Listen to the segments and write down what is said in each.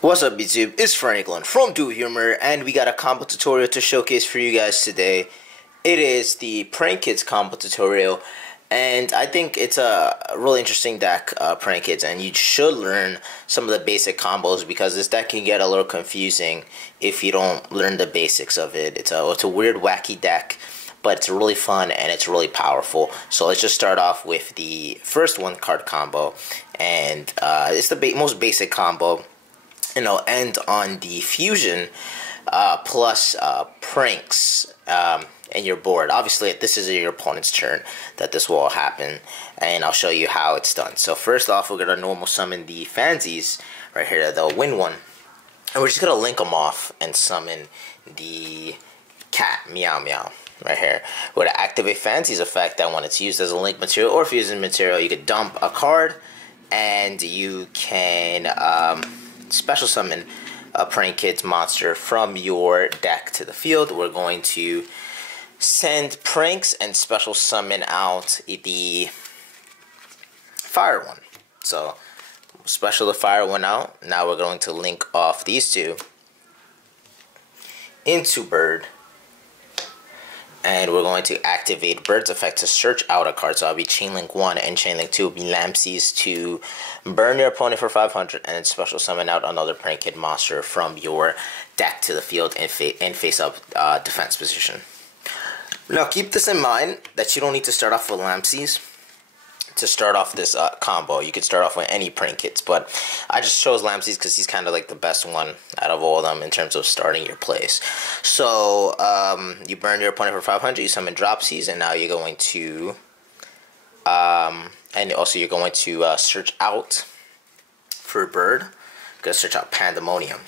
What's up YouTube, it's Franklin from Do Humor, and we got a combo tutorial to showcase for you guys today. It is the Prankids combo tutorial, and I think it's a really interesting deck, Prankids, and you should learn some of the basic combos because this deck can get a little confusing if you don't learn the basics of it. It's a weird, wacky deck, but it's really fun and it's really powerful. So let's just start off with the first one card combo, and it's the most basic combo. And it'll end on the fusion plus pranks in your board. Obviously, this is your opponent's turn that this will happen, and I'll show you how it's done. So first off, we're gonna normal summon the Fansies right here. They'll win one, and we're just gonna link them off and summon the cat Meow Meow right here. We're gonna activate Fansies effect that when it's used as a link material or fusion material, you could dump a card, and you can special summon a Prankids monster from your deck to the field. We're going to send pranks and special summon out the fire one. So special the fire one out. Now we're going to link off these two into Bird, and we're going to activate Bird's effect to search out a card. So I'll be Chainlink 1 and Chainlink 2 will be Lampsies to burn your opponent for 500 and then special summon out another Prankid monster from your deck to the field and face up defense position. Now keep this in mind that you don't need to start off with Lampsies to start off this combo. You could start off with any Prankids, but I just chose Lampsies because he's kind of like the best one out of all of them in terms of starting your plays. So you burn your opponent for 500, you summon Dropsies, and now you're going to and also you're going to search out for Bird. You're going to search out Pandemonium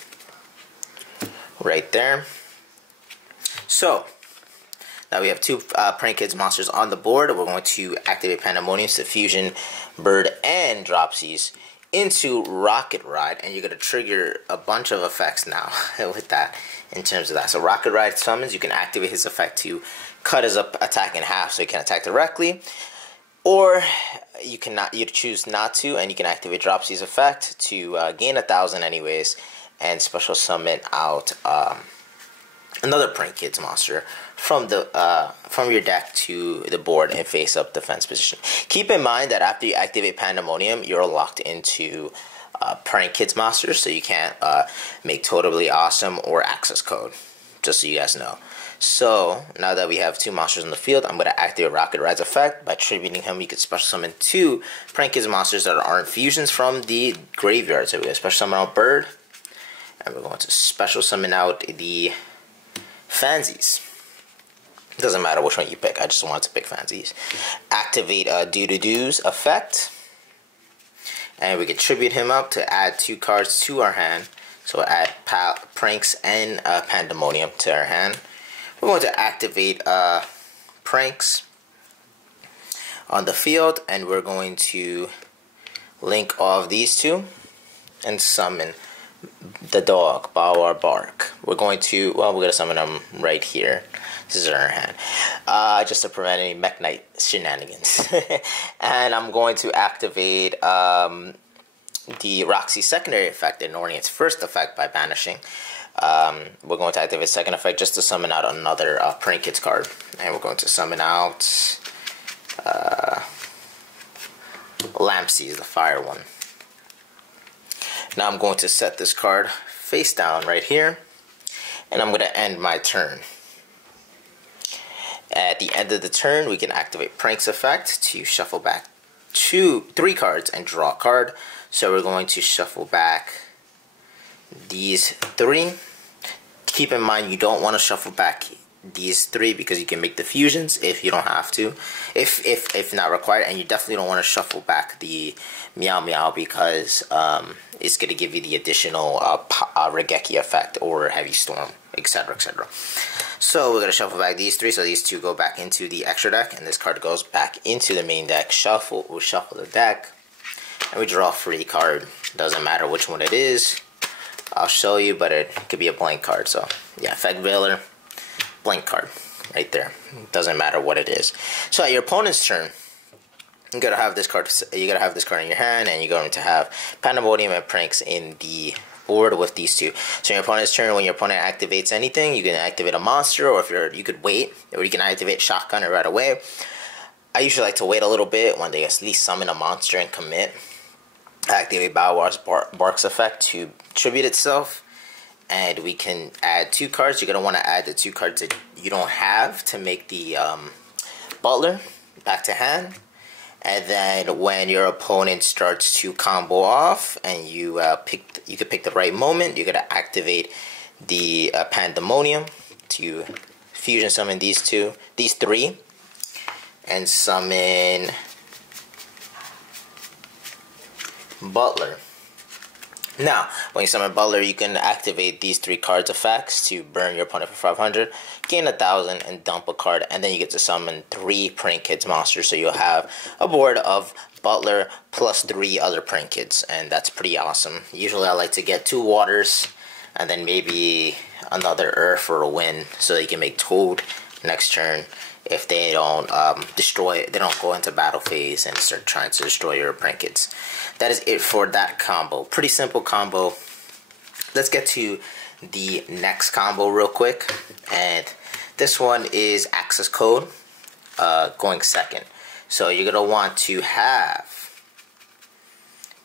right there. So now we have two Prankids monsters on the board. We're going to activate Pandemonium to fusion Bird and Dropsies into Rocket Ride, and you're going to trigger a bunch of effects now with that in terms of that. So Rocket Ride summons, you can activate his effect to cut his attack in half so he can attack directly, or you choose not to, and you can activate Dropsies effect to gain 1,000 anyways, and special summon out another Prankids monster from your deck to the board and face up defense position. Keep in mind that after you activate Pandemonium, you're locked into Prankids monsters, so you can't make Totally Awesome or Access Code, just so you guys know. So now that we have two monsters in the field, I'm going to activate Rocket Ride's effect. By tributing him, you can special summon two Prankids monsters that aren't fusions from the graveyard. So we're going to special summon out Bird, and we're going to special summon out the Fansies. Doesn't matter which one you pick, I just wanted to pick Fansies. Activate Do-Do-Do's effect, and we can tribute him up to add two cards to our hand. So add Pranks and Pandemonium to our hand. We're going to activate Pranks on the field, and we're going to link off these two and summon the dog, Bow Bark. We're going to summon him right here. This is in our hand, just to prevent any Mech Knight shenanigans. And I'm going to activate the Roxy secondary effect, ignoring its first effect by banishing. We're going to activate second effect just to summon out another Prankids card, and we're going to summon out Lampsies, the fire one. Now I'm going to set this card face down right here, and I'm going to end my turn. At the end of the turn, we can activate Prank's effect to shuffle back 3 cards and draw a card. So we're going to shuffle back these 3. Keep in mind you don't want to shuffle back these 3 because you can make the fusions if you don't have to, if not required, and you definitely don't want to shuffle back the Meow Meow because it's going to give you the additional Regeki effect or Heavy Storm, etc., etc. So we're going to shuffle back these 3, so these 2 go back into the extra deck, and this card goes back into the main deck. We'll shuffle the deck, and we draw a free card. Doesn't matter which one it is. I'll show you, but it could be a blank card. So yeah, Effect Veiler, blank card right there. Doesn't matter what it is. So at your opponent's turn, you gotta have this card. You gotta have this card in your hand, and you're going to have Pandemonium and Pranks in the board with these two. So your opponent's turn, when your opponent activates anything, you can activate a monster, or if you could wait, or you can activate shotgun right away. I usually like to wait a little bit when they at least summon a monster and commit. Activate Balwar's Bark's effect to tribute itself, and we can add 2 cards. You're going to want to add the 2 cards that you don't have to make the Butler back to hand. And then when your opponent starts to combo off and you could pick the right moment, you're going to activate the Pandemonium to fusion summon these 3, and summon Butler. Now, when you summon Butler, you can activate these 3 cards effects to burn your opponent for 500, gain 1,000, and dump a card, and then you get to summon 3 Prankids monsters, so you'll have a board of Butler plus 3 other Prankids, and that's pretty awesome. Usually I like to get 2 waters, and then maybe another earth or a wind, so that you can make Toad next turn if they don't they don't go into battle phase and start trying to destroy your Prankids. That is it for that combo. Pretty simple combo. Let's get to the next combo real quick, and this one is access code going second. So you're gonna want to have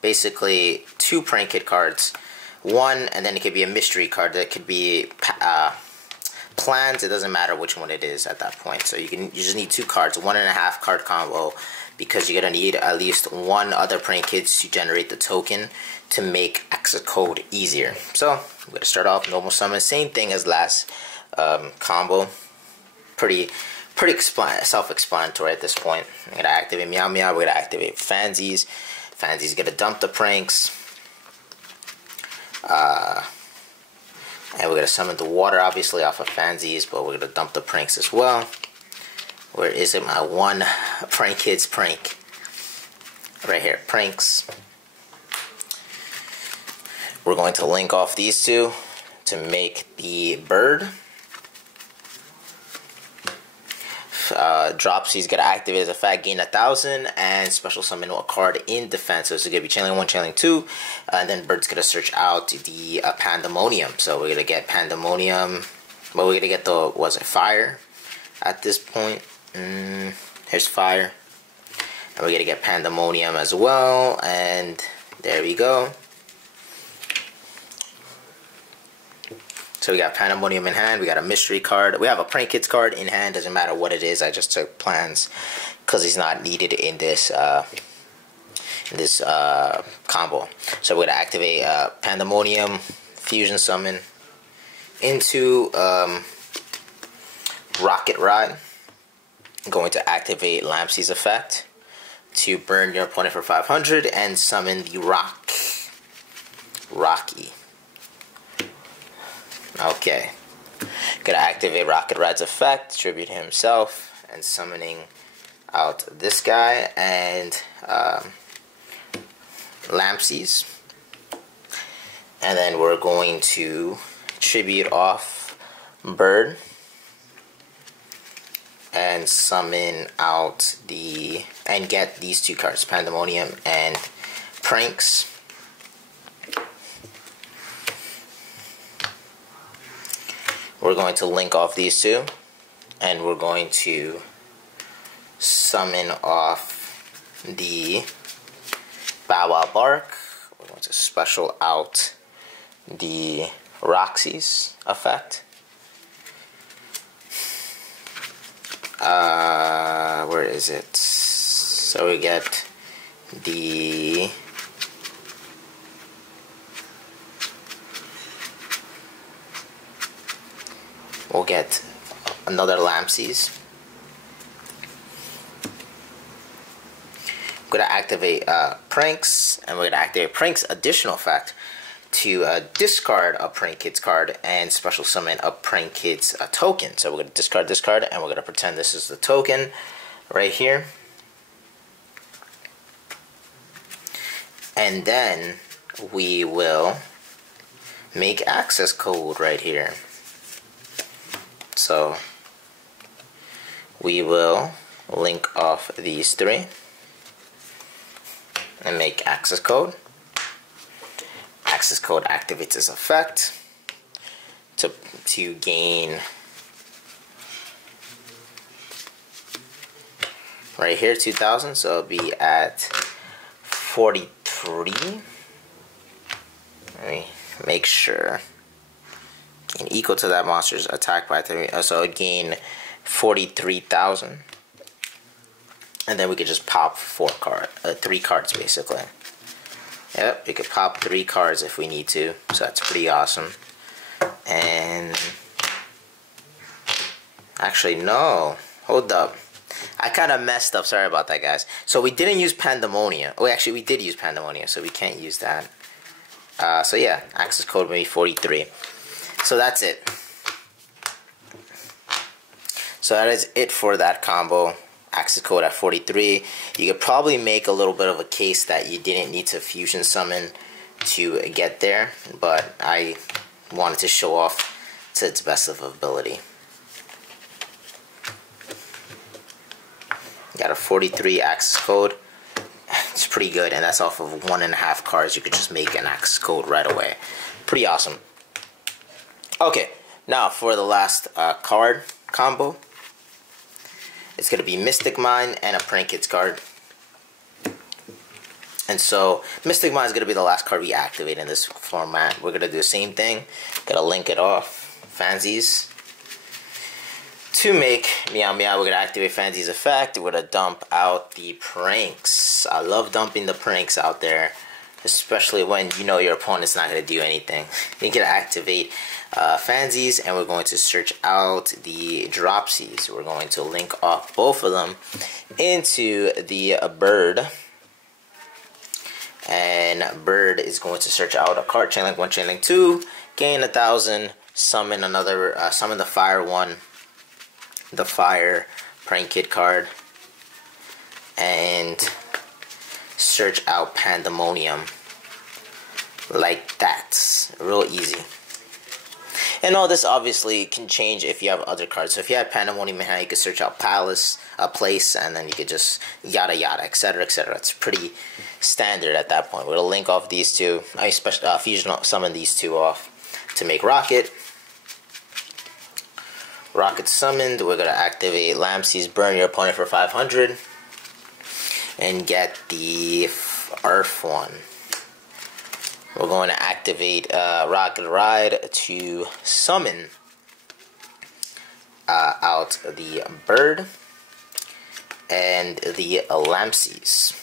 basically 2 Prankid cards, one, and then it could be a mystery card that could be plans. It doesn't matter which one it is at that point. So you just need 2 cards, 1.5 card combo, because you're gonna need at least 1 other Prankids to generate the token to make access code easier. So I'm gonna start off normal summon, same thing as last combo. Pretty self-explanatory at this point. I'm gonna activate Meow Meow. We're gonna activate Fansies. Fansies gonna dump the pranks. And we're going to summon the water, obviously, off of Fansies, but we're going to dump the pranks as well. Where is it? My one Prankids prank. Right here, pranks. We're going to link off these 2 to make the bird. Dropsy's going to activate as a fact, gain 1,000, and special summon a card in defense. So it's going to be channeling 1, channeling 2, and then Bird's going to search out the Pandemonium. So we're going to get Pandemonium. Well, we're going to get the, was it fire at this point? Here's fire. And we're going to get Pandemonium as well, and there we go. So we got Pandemonium in hand, we got a mystery card, we have a Prankids card in hand, doesn't matter what it is, I just took plans because he's not needed in this combo. So we're going to activate Pandemonium, fusion summon into Rocket Ride. I'm going to activate Lampsey's effect to burn your opponent for 500 and summon the Rocky. Okay, gonna activate Rocket Ride's effect, tribute himself, and summoning out this guy and Lampsey's. And then we're going to tribute off Bird and summon out and get these 2 cards, Pandemonium and Pranks. We're going to link off these 2, and we're going to summon off the Bow Wow Bark. We're going to special out the Roxy's effect. Where is it? So we get the we'll get another Lampsey's. I'm going to activate Pranks, and we're going to activate Pranks' additional effect to discard a Prankids card and special summon a Prankids token. So we're going to discard this card, and we're going to pretend this is the token right here. And then we will make access code right here. So we will link off these 3 and make access code. access code activates this effect to gain right here 2,000, so it'll be at 43. Let me make sure. And equal to that monster's attack by 3, so it gain 43,000. And then we could just pop 3 cards basically. Yep, we could pop 3 cards if we need to, so that's pretty awesome. And actually, no, hold up. I kind of messed up. Sorry about that, guys. So we didn't use Pandemonium. Oh, actually, we did use Pandemonium, so we can't use that. So yeah, access code will be 43. So that's it. So that is it for that combo. Access code at 43. You could probably make a little bit of a case that you didn't need to fusion summon to get there, but I wanted to show off to its best of ability. Got a 43 access code. It's pretty good, and that's off of 1.5 cards. You could just make an access code right away. Pretty awesome. Okay, now for the last card combo. It's going to be Mystic Mine and a Prankids card. And so, Mystic Mine is going to be the last card we activate in this format. We're going to do the same thing. Going to link it off. Fansies. To make Meow Meow, we're going to activate Fansies effect. We're going to dump out the Pranks. I love dumping the Pranks out there, especially when you know your opponent's not going to do anything. You're going to activate Fansies, and we're going to search out the Dropsies. We're going to link off both of them into the Bird. And Bird is going to search out a card, Chain Link 1, Chain Link 2, gain 1,000, summon another, summon the Fire one, the Fire Prankid card, and search out Pandemonium like that. Real easy. And all this obviously can change if you have other cards. So if you have Pandemonium in hand, you could search out Palace, a place, and then you could just yada yada, etc., etc. It's pretty standard at that point. We're gonna link off these two. I fusion summon these two off to make Rocket. Rocket summoned. We're gonna activate Lampsey's Burn your opponent for 500 and get the Earth one. We're going to activate Rocket Ride to summon out the Bird and the Lampseys.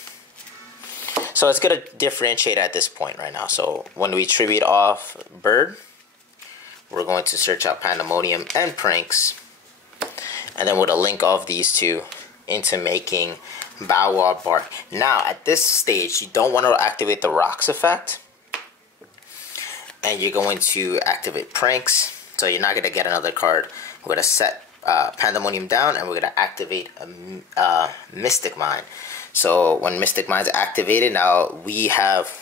So it's going to differentiate at this point right now. So when we tribute off Bird, we're going to search out Pandemonium and Pranks, and then we're going to link off these two into making Bow Wow Bark. Now at this stage, you don't want to activate the Rocks effect, and you're going to activate Pranks, so you're not going to get another card. We're going to set Pandemonium down, and we're going to activate Mystic Mine. So when Mystic Mine is activated, now we have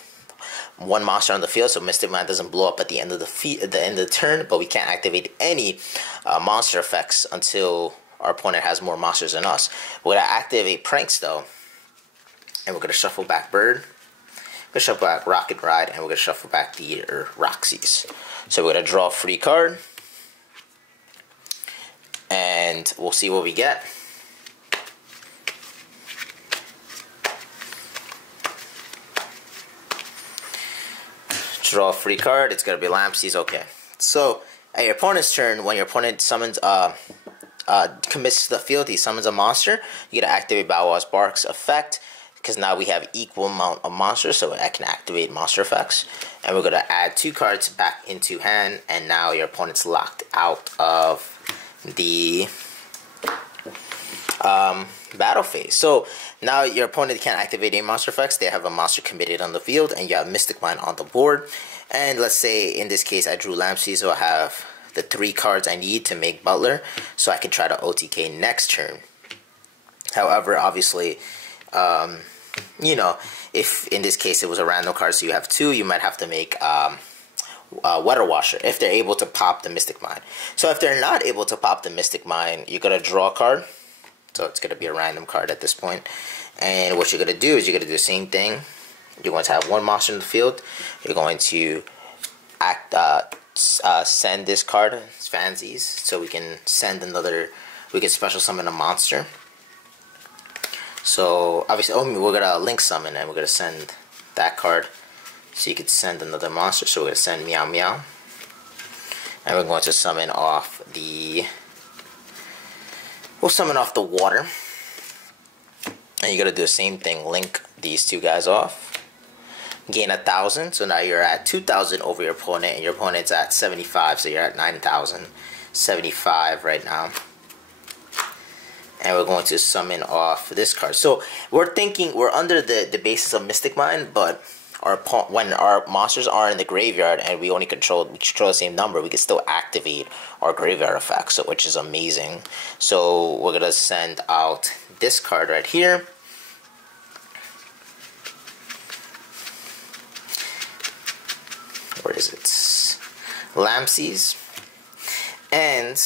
one monster on the field, so Mystic Mine doesn't blow up at the end of the turn, but we can't activate any monster effects until our opponent has more monsters than us. We're going to activate Pranks though, and we're going to shuffle back Bird. We're going to shuffle back Rocket Ride, and we're going to shuffle back the Roxy's. So we're going to draw a free card, and we'll see what we get. Draw a free card. It's going to be Lampsey's. Okay. So at your opponent's turn, when your opponent summons commits to the field, he summons a monster, you get to activate Bow Wow's Bark's effect, because now we have equal amount of monsters, so I can activate monster effects. And we're going to add 2 cards back into hand, and now your opponent's locked out of the battle phase. So now your opponent can't activate any monster effects. They have a monster committed on the field, and you have Mystic Mine on the board. And let's say in this case I drew Lampsey, so I have the 3 cards I need to make Butler, so I can try to OTK next turn. However, obviously, you know, if in this case it was a random card, so you have 2, you might have to make Weather Washer if they're able to pop the Mystic Mine. So if they're not able to pop the Mystic Mine, you're going to draw a card. So it's going to be a random card at this point. And what you're going to do is you're going to do the same thing. you're going to have one monster in the field. You're going to send this card, it's fancies, so we can send another, we can special summon a monster. So obviously, we're gonna link summon and we're gonna send that card, so you could send another monster. So we're gonna send Meow Meow, and we're going to summon off the, we'll summon off the water, and you gotta do the same thing, link these two guys off. Gain 1,000, so now you're at 2,000 over your opponent, and your opponent's at 75, so you're at 9,075 right now. And we're going to summon off this card. So we're thinking, we're under the basis of Mystic Mine, but when our monsters are in the graveyard and we control the same number, we can still activate our graveyard effect, so which is amazing. So we're gonna send out this card right here. Where is it? Lampsies. And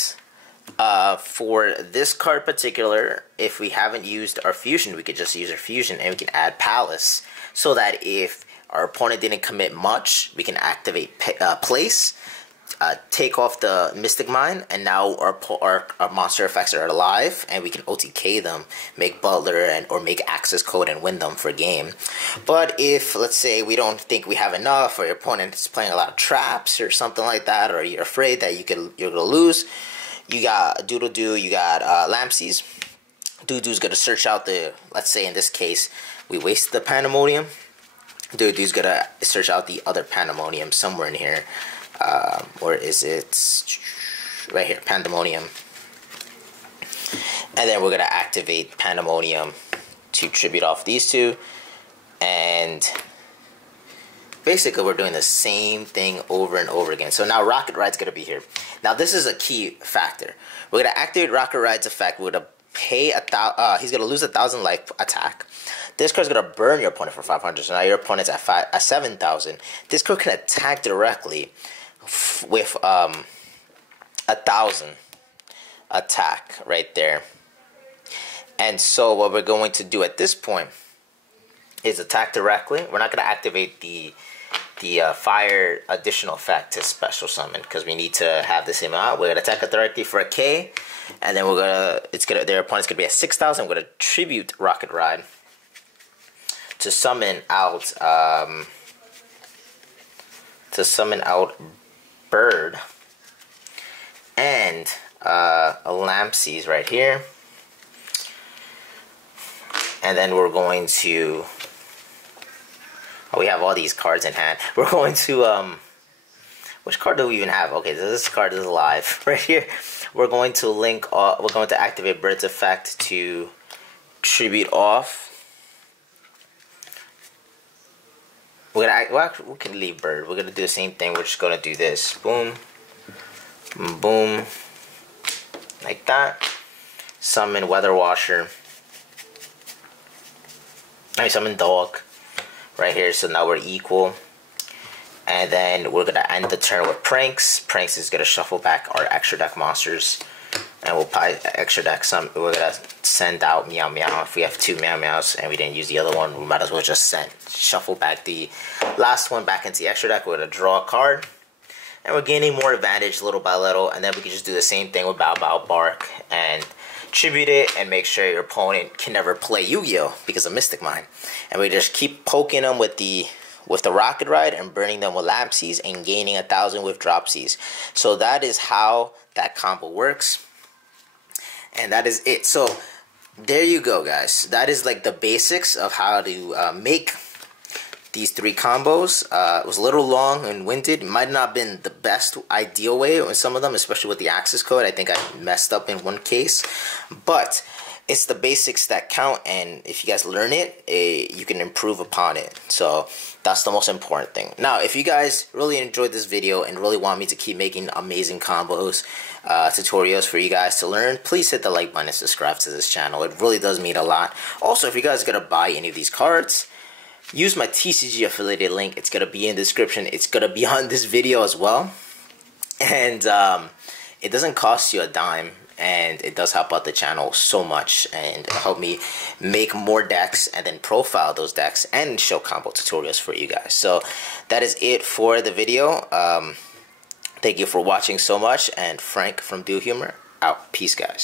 for this card particular, if we haven't used our fusion, we could just use our fusion and we can add Palace, so that if our opponent didn't commit much, we can activate Place, take off the Mystic Mine, and now our monster effects are alive, and we can OTK them, make Butler or make Access Code and win them for game. But if, let's say, we don't think we have enough, or your opponent is playing a lot of traps or something like that, or you're afraid that you're gonna lose, you got Doodle Doo, you got Lampsies. Doodle Doo's gonna search out the, let's say in this case, we wasted the Pandemonium. Doodle Doo's gonna search out the other Pandemonium somewhere in here. Where is it? Right here, Pandemonium. And then we're gonna activate Pandemonium to tribute off these two. And basically we're doing the same thing over and over again. So now Rocket Ride's gonna be here. Now this is a key factor. We're gonna activate Rocket Ride's effect. We're gonna pay he's gonna lose 1,000 life attack. This card's gonna burn your opponent for 500. So now your opponent's at 7,000. This card can attack directly with 1,000 attack right there. And so what we're going to do at this point is attack directly. We're not gonna activate the fire additional effect to special summon, because we need to have the same amount. We're gonna attack it directly for a K, and then their opponent's gonna be at 6,000. We're gonna tribute Rocket Ride to summon out Bird and a Lampsies right here, and then we're going to. We have all these cards in hand. We're going to, which card do we even have? Okay, so this card is alive right here. We're going to we're going to activate Bird's effect to tribute off. We can leave Bird. We're gonna do the same thing. We're just gonna do this. Boom, boom, like that. Summon Weather Washer. Summon Dog. Right here, so now we're equal. And then we're gonna end the turn with Pranks. Pranks is gonna shuffle back our extra deck monsters, and we'll probably extra deck some. We're gonna send out Meow Meow. If we have 2 Meow Meows and we didn't use the other one, we might as well just shuffle back the last one back into the extra deck. We're gonna draw a card, and we're gaining more advantage little by little. And then we can just do the same thing with Bow Bow Bark and tribute it, and make sure your opponent can never play Yu-Gi-Oh because of Mystic Mine. And we just keep poking them with the Rocket Ride and burning them with Lampsies and gaining 1,000 with Dropsies. So that is how that combo works, and that is it. So there you go, guys. That is like the basics of how to make these 3 combos. It was a little long and winded. It might not have been the best ideal way on some of them, especially with the access code. I think I messed up in one case, but it's the basics that count, and if you guys learn it, you can improve upon it. So that's the most important thing. Now, if you guys really enjoyed this video and really want me to keep making amazing combos, tutorials for you guys to learn, please hit the like button and subscribe to this channel. It really does mean a lot. Also, if you guys are gonna buy any of these cards, use my TCG affiliated link. It's gonna be in the description. It's gonna be on this video as well. And it doesn't cost you a dime. and it does help out the channel so much and help me make more decks and then profile those decks and show combo tutorials for you guys. So that is it for the video. Thank you for watching so much, and Frank from Do Humor out. Peace, guys.